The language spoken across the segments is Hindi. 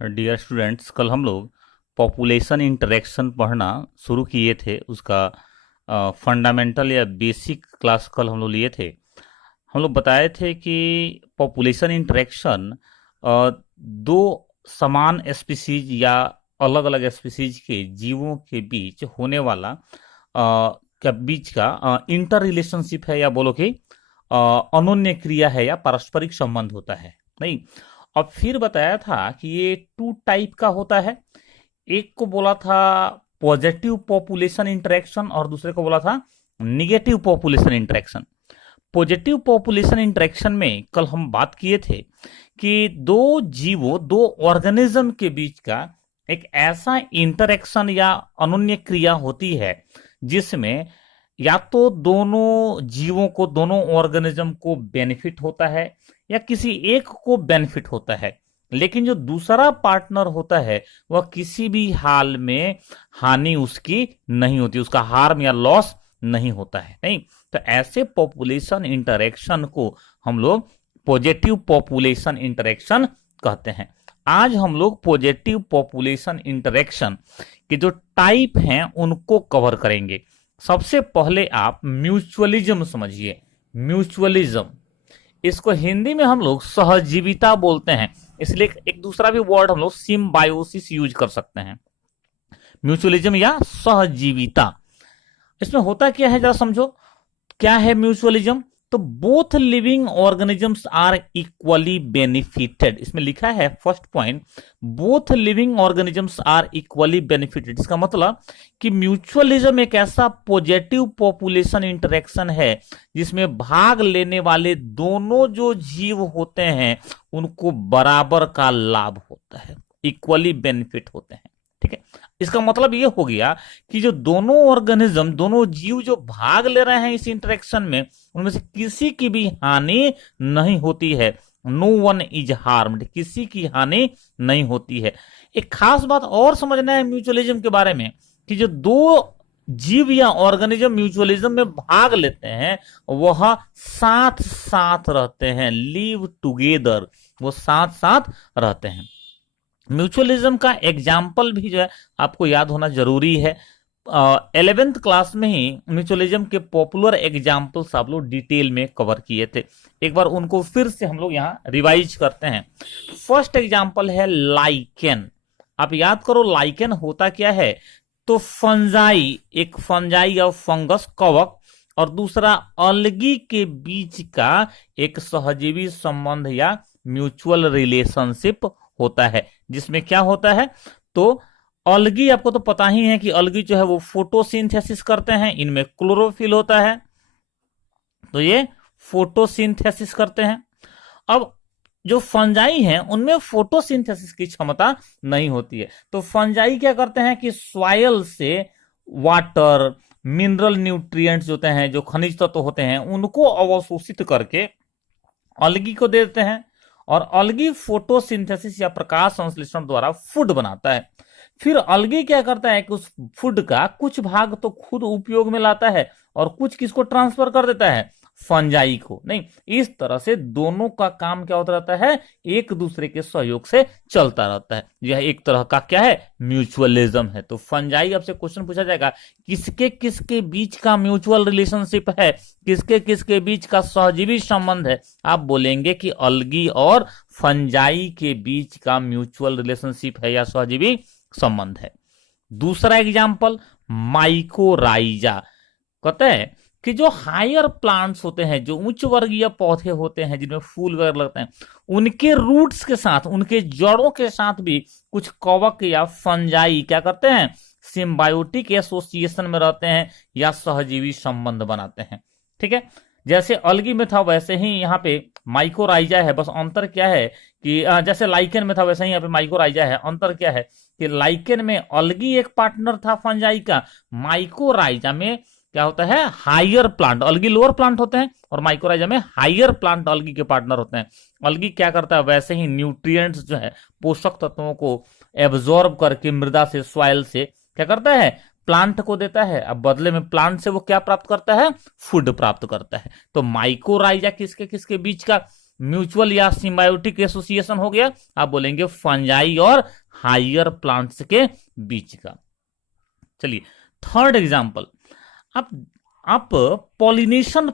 डियर स्टूडेंट्स, कल हम लोग पॉपुलेशन इंटरेक्शन पढ़ना शुरू किए थे। उसका फंडामेंटल या बेसिक क्लास कल हम लोग लिए थे। हम लोग बताए थे कि पॉपुलेशन इंटरेक्शन दो समान स्पीसीज या अलग अलग स्पीसीज के जीवों के बीच होने वाला के बीच का इंटर रिलेशनशिप है, या बोलो कि अनोन्य क्रिया है या पारस्परिक संबंध होता है। नहीं, और फिर बताया था कि ये टू टाइप का होता है। एक को बोला था पॉजिटिव पॉपुलेशन इंटरेक्शन और दूसरे को बोला था negative population interaction. Positive population interaction में कल हम बात किए थे कि दो जीवों, दो ऑर्गेनिज्म के बीच का एक ऐसा इंटरेक्शन या अनोन्य क्रिया होती है जिसमें या तो दोनों जीवों को, दोनों ऑर्गेनिज्म को बेनिफिट होता है या किसी एक को बेनिफिट होता है, लेकिन जो दूसरा पार्टनर होता है वह किसी भी हाल में हानि उसकी नहीं होती, उसका हार्म या लॉस नहीं होता है। नहीं, तो ऐसे पॉपुलेशन इंटरेक्शन को हम लोग पॉजिटिव पॉपुलेशन इंटरेक्शन कहते हैं। आज हम लोग पॉजिटिव पॉपुलेशन इंटरेक्शन के जो टाइप हैं उनको कवर करेंगे। सबसे पहले आप म्यूचुअलिज्म समझिए। म्यूचुअलिज्म, इसको हिंदी में हम लोग सहजीविता बोलते हैं, इसलिए एक दूसरा भी वर्ड हम लोग सिम्बायोसिस यूज कर सकते हैं। म्यूचुअलिज्म या सहजीविता, इसमें होता क्या है जरा समझो। क्या है म्यूचुअलिज्म? तो both living organisms are equally benefited. इसमें लिखा है first point, both living organisms are equally benefited. इसका मतलब कि म्यूचुअलिज्म एक ऐसा पॉजिटिव पॉपुलेशन इंटरेक्शन है जिसमें भाग लेने वाले दोनों जो जीव होते हैं उनको बराबर का लाभ होता है, इक्वली बेनिफिट होते हैं। ठीक है, इसका मतलब ये हो गया कि जो दोनों ऑर्गेनिज्म, दोनों जीव जो भाग ले रहे हैं इस इंटरेक्शन में, उनमें से किसी की भी हानि नहीं होती है। नो वन इज हार्म्ड, किसी की हानि नहीं होती है। एक खास बात और समझना है म्यूचुअलिज्म के बारे में कि जो दो जीव या ऑर्गेनिज्म म्यूचुअलिज्म में भाग लेते हैं वह साथ साथ रहते हैं, लिव टुगेदर, वो साथ साथ रहते हैं। म्यूचुअलिज्म का एग्जाम्पल भी जो है आपको याद होना जरूरी है। 11th क्लास में ही म्यूचुअलिज्म के पॉपुलर एग्जाम्पल्स आप लोग डिटेल में कवर किए थे। एक बार उनको फिर से हम लोग यहाँ रिवाइज करते हैं। फर्स्ट एग्जाम्पल है लाइकेन। आप याद करो लाइकेन होता क्या है। तो फंजाई, एक फंजाई या फंगस, कवक, और दूसरा अलगी के बीच का एक सहजीवी संबंध या म्यूचुअल रिलेशनशिप होता है, जिसमें क्या होता है। तो अलगी, आपको तो पता ही है कि अलगी जो है वो फोटोसिंथेसिस करते हैं, इनमें क्लोरोफिल होता है, तो ये फोटोसिंथेसिस करते हैं। अब जो फंजाई हैं उनमें फोटोसिंथेसिस की क्षमता नहीं होती है, तो फंजाई क्या करते हैं कि सॉइल से वाटर, मिनरल न्यूट्रिएंट्स होते हैं, जो खनिज तत्व होते हैं, उनको अवशोषित करके अलगी को दे देते हैं, और अलगी फोटोसिंथेसिस या प्रकाश संश्लेषण द्वारा फूड बनाता है। फिर अलगी क्या करता है कि उस फूड का कुछ भाग तो खुद उपयोग में लाता है और कुछ किसको ट्रांसफर कर देता है, फंजाई को। नहीं, इस तरह से दोनों का काम क्या होता रहता है, एक दूसरे के सहयोग से चलता रहता है। यह एक तरह का क्या है, म्यूचुअलिज्म है। तो फंजाई, आपसे क्वेश्चन पूछा जाएगा किसके किसके बीच का म्यूचुअल रिलेशनशिप है, किसके किसके बीच का सहजीवी संबंध है, आप बोलेंगे कि अलगी और फंजाई के बीच का म्यूचुअल रिलेशनशिप है या सहजीवी संबंध है। दूसरा एग्जाम्पल माइकोराइजा, कहते हैं कि जो हायर प्लांट्स होते हैं, जो उच्च वर्गीय पौधे होते हैं जिनमें फूल वगैरह लगते हैं, उनके रूट्स के साथ, उनके जड़ों के साथ भी कुछ कवक या फंजाई क्या करते हैं, सिम्बायोटिक एसोसिएशन में रहते हैं या सहजीवी संबंध बनाते हैं। ठीक है, जैसे अलगी में था वैसे ही यहाँ पे माइकोराइजा है। बस अंतर क्या है कि जैसे लाइकेन में था वैसे ही यहाँ पे माइकोराइजा है। अंतर क्या है कि लाइकेन में अलगी एक पार्टनर था फंजाई का, माइकोराइजा में क्या होता है, हायर प्लांट। अलगी लोअर प्लांट होते हैं और माइकोराइजा में हायर प्लांट अलगी के पार्टनर होते हैं। अलगी क्या करता है, वैसे ही न्यूट्रिएंट्स जो है, पोषक तत्वों को एब्जॉर्ब करके मृदा से, सॉइल से क्या करता है, प्लांट को देता है। अब बदले में प्लांट से वो क्या प्राप्त करता है, फूड प्राप्त करता है। तो माइकोराइजा किसके किसके बीच का म्यूचुअल या सिम्बायोटिक एसोसिएशन हो गया, आप बोलेंगे फंजाई और हायर प्लांट्स के बीच का। चलिए थर्ड एग्जांपल, आप पॉलिनेशन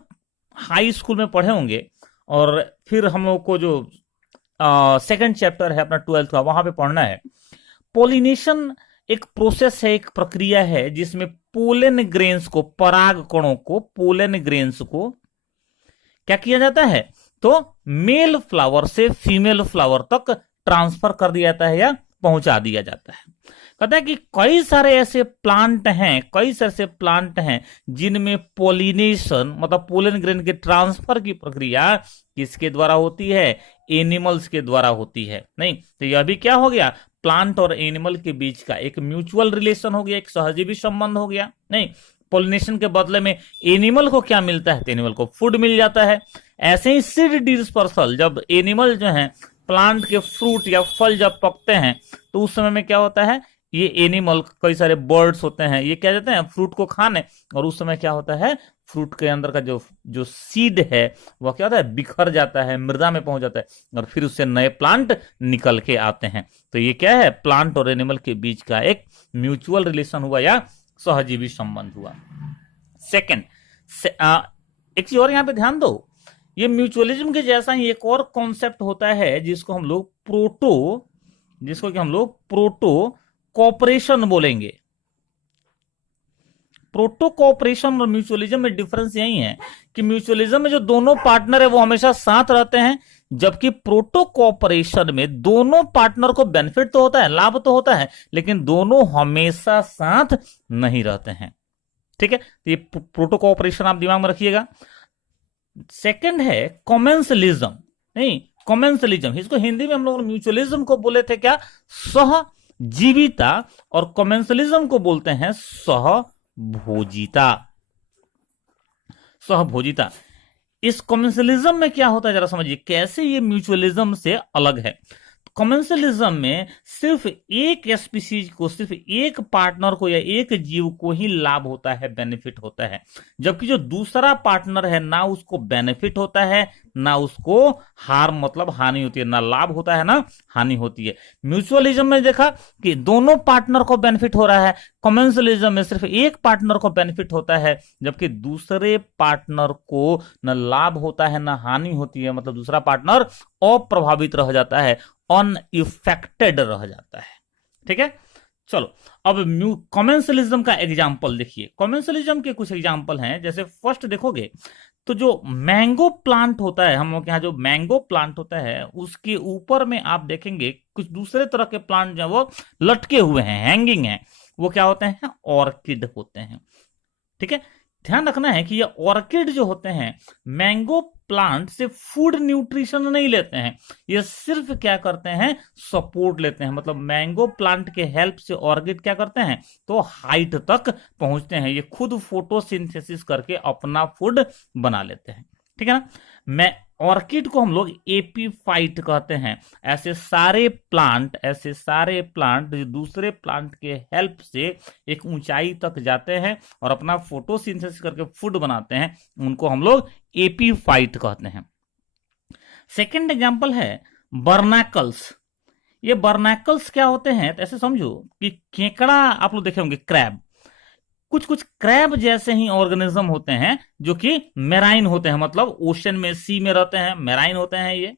हाई स्कूल में पढ़े होंगे और फिर हम लोग को जो सेकंड चैप्टर है अपना 12th का, वहां पे पढ़ना है। पॉलिनेशन एक प्रोसेस है, एक प्रक्रिया है जिसमें पोलन ग्रेन्स को, पराग कणों को, पोलन ग्रेन्स को क्या किया जाता है, तो मेल फ्लावर से फीमेल फ्लावर तक ट्रांसफर कर दिया जाता है या पहुंचा दिया जाता है। कहता है कि कई सारे ऐसे प्लांट हैं जिनमें पोलिनेशन मतलब पोलन ग्रेन के ट्रांसफर की प्रक्रिया किसके द्वारा होती है, एनिमल्स के द्वारा होती है। नहीं तो यह भी क्या हो गया, प्लांट और एनिमल के बीच का एक म्यूचुअल रिलेशन हो गया, एक सहजीवी संबंध हो गया। नहीं, पोलिनेशन के बदले में एनिमल को क्या मिलता है, तो एनिमल को फूड मिल जाता है। ऐसे ही सीड डिस्पर्सल, जब एनिमल जो है प्लांट के फ्रूट या फल जब पकते हैं तो उस समय में क्या होता है, ये एनिमल, कई सारे बर्ड्स होते हैं, ये क्या जाते हैं फ्रूट को खाने, और उस समय क्या होता है, फ्रूट के अंदर का जो सीड है वह क्या होता है, बिखर जाता है, मृदा में पहुंच जाता है, और फिर उससे नए प्लांट निकल के आते हैं। तो ये क्या है, प्लांट और एनिमल के बीच का एक म्यूचुअल रिलेशन हुआ या सहजीवी संबंध हुआ। सेकेंड, एक चीज और यहां पे ध्यान दो, ये म्यूचुअलिज्म के जैसा ही एक और कॉन्सेप्ट होता है जिसको हम लोग प्रोटो कॉपरेशन बोलेंगे। प्रोटो कॉपरेशन और म्यूचुअलिज्म में डिफरेंस यही है कि म्यूचुअलिज्म में जो दोनों पार्टनर है वो हमेशा साथ रहते हैं, जबकि प्रोटो कॉपरेशन में दोनों पार्टनर को बेनिफिट तो होता है, लाभ तो होता है, लेकिन दोनों हमेशा साथ नहीं रहते हैं। ठीक है, तो ये प्रोटो कॉपरेशन आप दिमाग में रखिएगा। सेकंड है कॉमेंसलिज्म। नहीं, कॉमेंसलिज्म, इसको हिंदी में हम लोग म्यूचुअलिज्म को बोले थे क्या, सहजीविता, और कॉमेंसलिज्म को बोलते हैं सहभोजिता। इस कॉमेंसलिज्म में क्या होता है जरा समझिए, कैसे ये म्यूचुअलिज्म से अलग है। कॉमेंसलिज्म में सिर्फ एक स्पीसीज को, सिर्फ एक पार्टनर को या एक जीव को ही लाभ होता है, बेनिफिट होता है, जबकि जो दूसरा पार्टनर है ना उसको बेनिफिट होता है ना उसको हार्म मतलब हानि होती है, ना लाभ होता है ना हानि होती है। म्यूचुअलिज्म में देखा कि दोनों पार्टनर को बेनिफिट हो रहा है, कॉमेंसलिज्म में सिर्फ एक पार्टनर को बेनिफिट होता है, जबकि दूसरे पार्टनर को न लाभ होता है ना हानि होती है, मतलब दूसरा पार्टनर अप्रभावित रह जाता है, अनइफेक्टेड रह जाता है। ठीक है, चलो अब कॉमेंसलिज्म का एग्जांपल देखिए। कॉमेंसलिज्म के कुछ एग्जांपल हैं, जैसे फर्स्ट देखोगे तो जो मैंगो प्लांट होता है, हम लोग के यहाँ जो मैंगो प्लांट होता है उसके ऊपर में आप देखेंगे कुछ दूसरे तरह के प्लांट जो वो लटके हुए हैं, हैंगिंग है, वो क्या होते हैं, ऑर्किड होते हैं। ठीक है, ध्यान रखना है कि ये ऑर्किड जो होते हैं मैंगो प्लांट से फूड न्यूट्रिशन नहीं लेते हैं, ये सिर्फ क्या करते हैं, सपोर्ट लेते हैं। मतलब मैंगो प्लांट के हेल्प से ऑर्किड क्या करते हैं, तो हाइट तक पहुंचते हैं, ये खुद फोटोसिंथेसिस करके अपना फूड बना लेते हैं। ठीक है ना, मैं ऑर्किड को हम लोग एपीफाइट कहते हैं। ऐसे सारे प्लांट जो दूसरे प्लांट के हेल्प से एक ऊंचाई तक जाते हैं और अपना फोटोसिंथेसिस करके फूड बनाते हैं, उनको हम लोग एपीफाइट कहते हैं। सेकंड एग्जांपल है बर्नाकल्स। ये बर्नाकल्स क्या होते हैं, तो ऐसे समझो कि केकड़ा आप लोग देखे होंगे, क्रैब, कुछ क्रैब जैसे ही ऑर्गेनिज्म होते हैं जो कि मेराइन होते हैं, मतलब ओशन में, सी में रहते हैं, मेराइन होते हैं ये,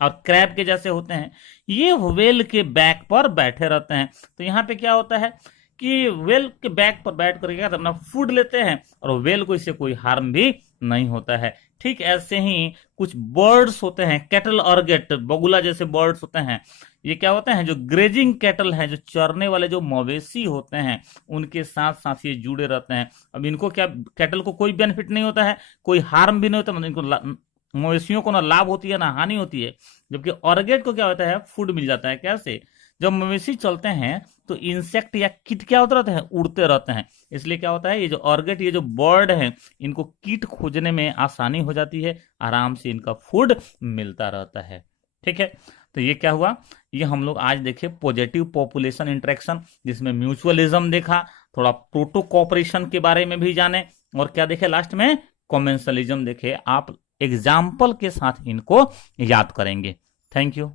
और क्रैब के जैसे होते हैं। ये व्हेल के बैक पर बैठे रहते हैं। तो यहाँ पे क्या होता है कि व्हेल के बैक पर बैठ करके अपना फूड लेते हैं और व्हेल को इससे कोई हार्म भी नहीं होता है। ठीक ऐसे ही कुछ बर्ड्स होते हैं, कैटल अर्गेट, बगुला जैसे बर्ड्स होते हैं, ये क्या होते हैं, जो ग्रेजिंग कैटल हैं, जो चरने वाले जो मवेशी होते हैं, उनके साथ साथ ये जुड़े रहते हैं। अब इनको क्या, कैटल को कोई बेनिफिट नहीं होता है, कोई हार्म भी नहीं होता, मतलब इनको मवेशियों को ना लाभ होती है ना हानि होती है, जबकि ऑर्गेट को क्या होता है, फूड मिल जाता है। कैसे, जब मवेशी चलते हैं तो इंसेक्ट या कीट क्या होते रहते हैं, उड़ते रहते हैं, इसलिए क्या होता है, ये जो ऑर्गेट, ये जो बर्ड है, इनको कीट खोजने में आसानी हो जाती है, आराम से इनका फूड मिलता रहता है। ठीक है, तो ये क्या हुआ, ये हम लोग आज देखे पॉजिटिव पॉपुलेशन इंटरेक्शन, जिसमें म्यूचुअलिज्म देखा, थोड़ा प्रोटो कॉपरेशन के बारे में भी जाने, और क्या देखे लास्ट में, कॉमेंसलिज्म देखे। आप एग्जाम्पल के साथ इनको याद करेंगे। Thank you.